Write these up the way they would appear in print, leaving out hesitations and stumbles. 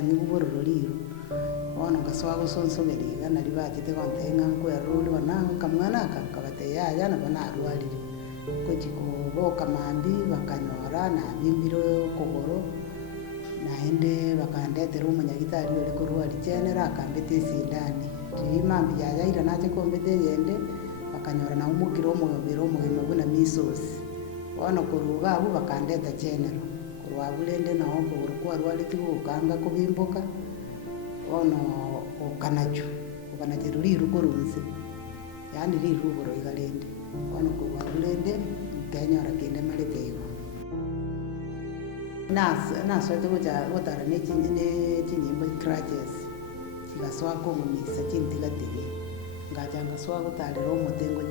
riang'ibu bororo riru bono ngasoa gosonsogeri iga nari bagete gonteng'a nkwerora ori bona kamwana aka nkabate yaya nabo narwarire gochi koboka mambi bakanyora nabimbire okogoro naende bakandetera omonyagitari ore korwari chenera akambete esindani riria mambi yayaira nache kombete eyende bakanyora na omokire omobere omogima buna measles bono korwa abwo bakandeta chenero korwa abwo rende nao okogoro kwarwareti gokanga kobimboka bono okanacho riru korunse yaani riru oboro iga rende bono korwa abwo rende nkenyora kende marete igo nasoete gotara na chinyimbo crutches chigasoa kong'umisa chintigatigi ngacha ngasoa gotarera omotengo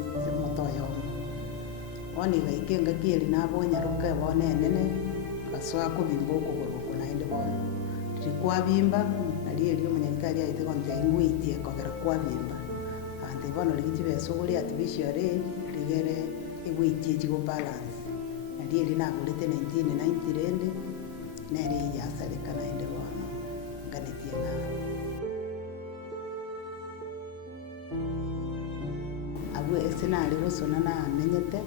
motoyomo bono igaika engaki nabonyaroka bono enene ngasoa kobimba okogoro oko naende bono riri kwabimba nari eri omonyagitari aite gontebia ngwaitie ekogera kwabimba ante bono rigia chibesa ogore artificial rigere egwaitie chigobalance nari eri nagorete 1990 rende nere yasareka naende bono nganetie ng'ao abwo ase nare gosona namenyete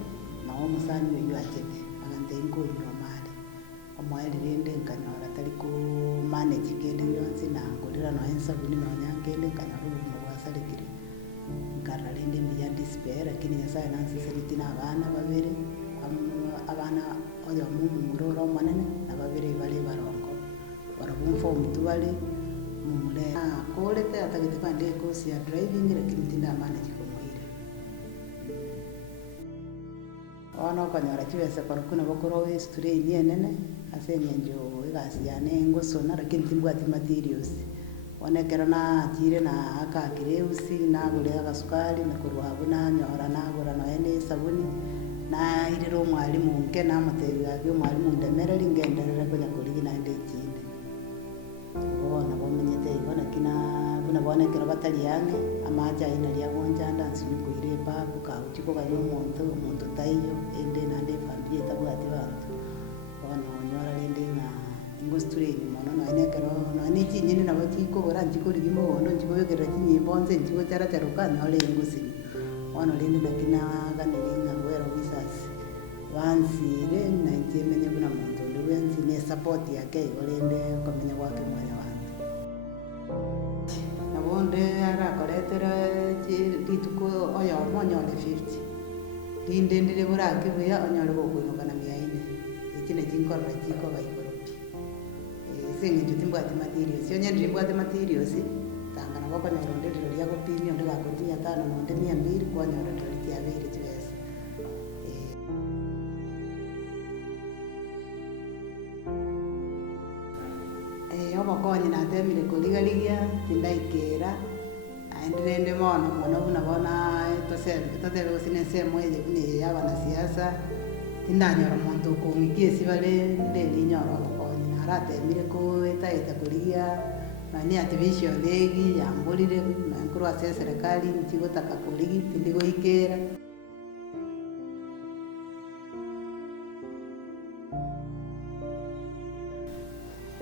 nao omosani oywo achete agantebia nkonywa mare omoeri rende nkanyora tari komanage kende gionsi nangorera nonya ensabuni nonya kende nkanyora obogima bwasarekire nkarora rende mbuya despair lakini nyasaye nansesenitie na abana babere abana oyomo omomura ore omonene na babere bare barongo barabwo form 2 bare momure akorete atagete bande course ya driving lakini tindamanage komoire bono okonyora chibesa korokwa nabo korowa estrain enene ase eng'encho egasi yane ngosona lakini timbwati materials bono ekero nachire naakakire eusi nagora agasukari na korwa abwo nanyora nagora nonya na esabuni nairera omwalimu nke namotebia gaki omwalimu ndemereri ngenderere konya korigia naende echinde bono bomenyete igo naki buna bono ekero batari ang'e amache aina riagonchanda nsinyokoire ebabu kagochi koganya omonto taiyo ende naende efamili etabwati banto bono onyora rende ng'a ngostrain mono nonya na ekero nonya na echinyeni nabo chikobora nchikorigia mogondo nchikoyokerera chinyimbo nse nchigocharachara okanyora engosini bono rende naki naganire ng'a bwero bisasi bansire nainche emenye buna monto onde bwensi na esapoti yake igo rende okomenya gwake mwanya banto nabo onde arakoretera rituko oyomo onyore 50 rinde ndire borake buya onyore gokoinokana 400 echi na chinkorora chikoba igoro pi ase eng'encho timbwati materials onye ndiri mbwate materials tanga nabo okonyora onde riro riagopimia onde gakoreti 500 na onde 200 kwanyora riro chiabeire chibesa obokonyi natemire korigarigia tindaikera naende rende bono mono buna bono totebe gose na ensemo eye buna eye ya abanasiasa tindanyora monto okong'ikia esi bare rende inyora obokonyi naratemire koetaeta korigia nonya artificial egi yamborire nonya korwa ase eserekari nchigotaka korigia tindigoikera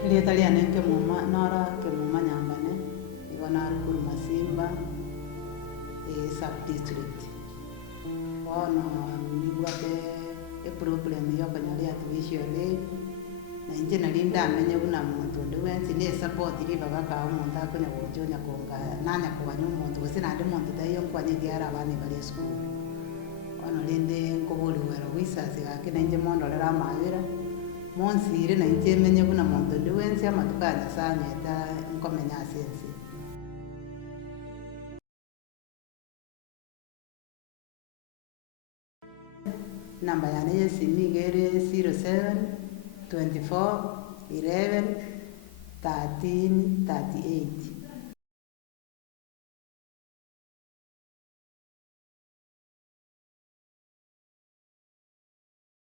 rieta riane nkemuma nora kemuma nyambane igo narukuru masimba sub district bono nibwate eproblem ya okonyora artificial na inche nari ndamenye buna monto onde bwensi na esapoti riba bakaha omonto akonya gocha onyakonga nanyakoganya omonto gose naende monto taiyo nkwanyegera abana bari esukuru bono rende nkoboriwera bwisasi gake nainche mondorera amabera monsire nainche emenye buna monto onde bwensi amatuko ya nyasaye anyeta nkomenya ase ense namba yane ya esimu iga ere 07 24 11 13 38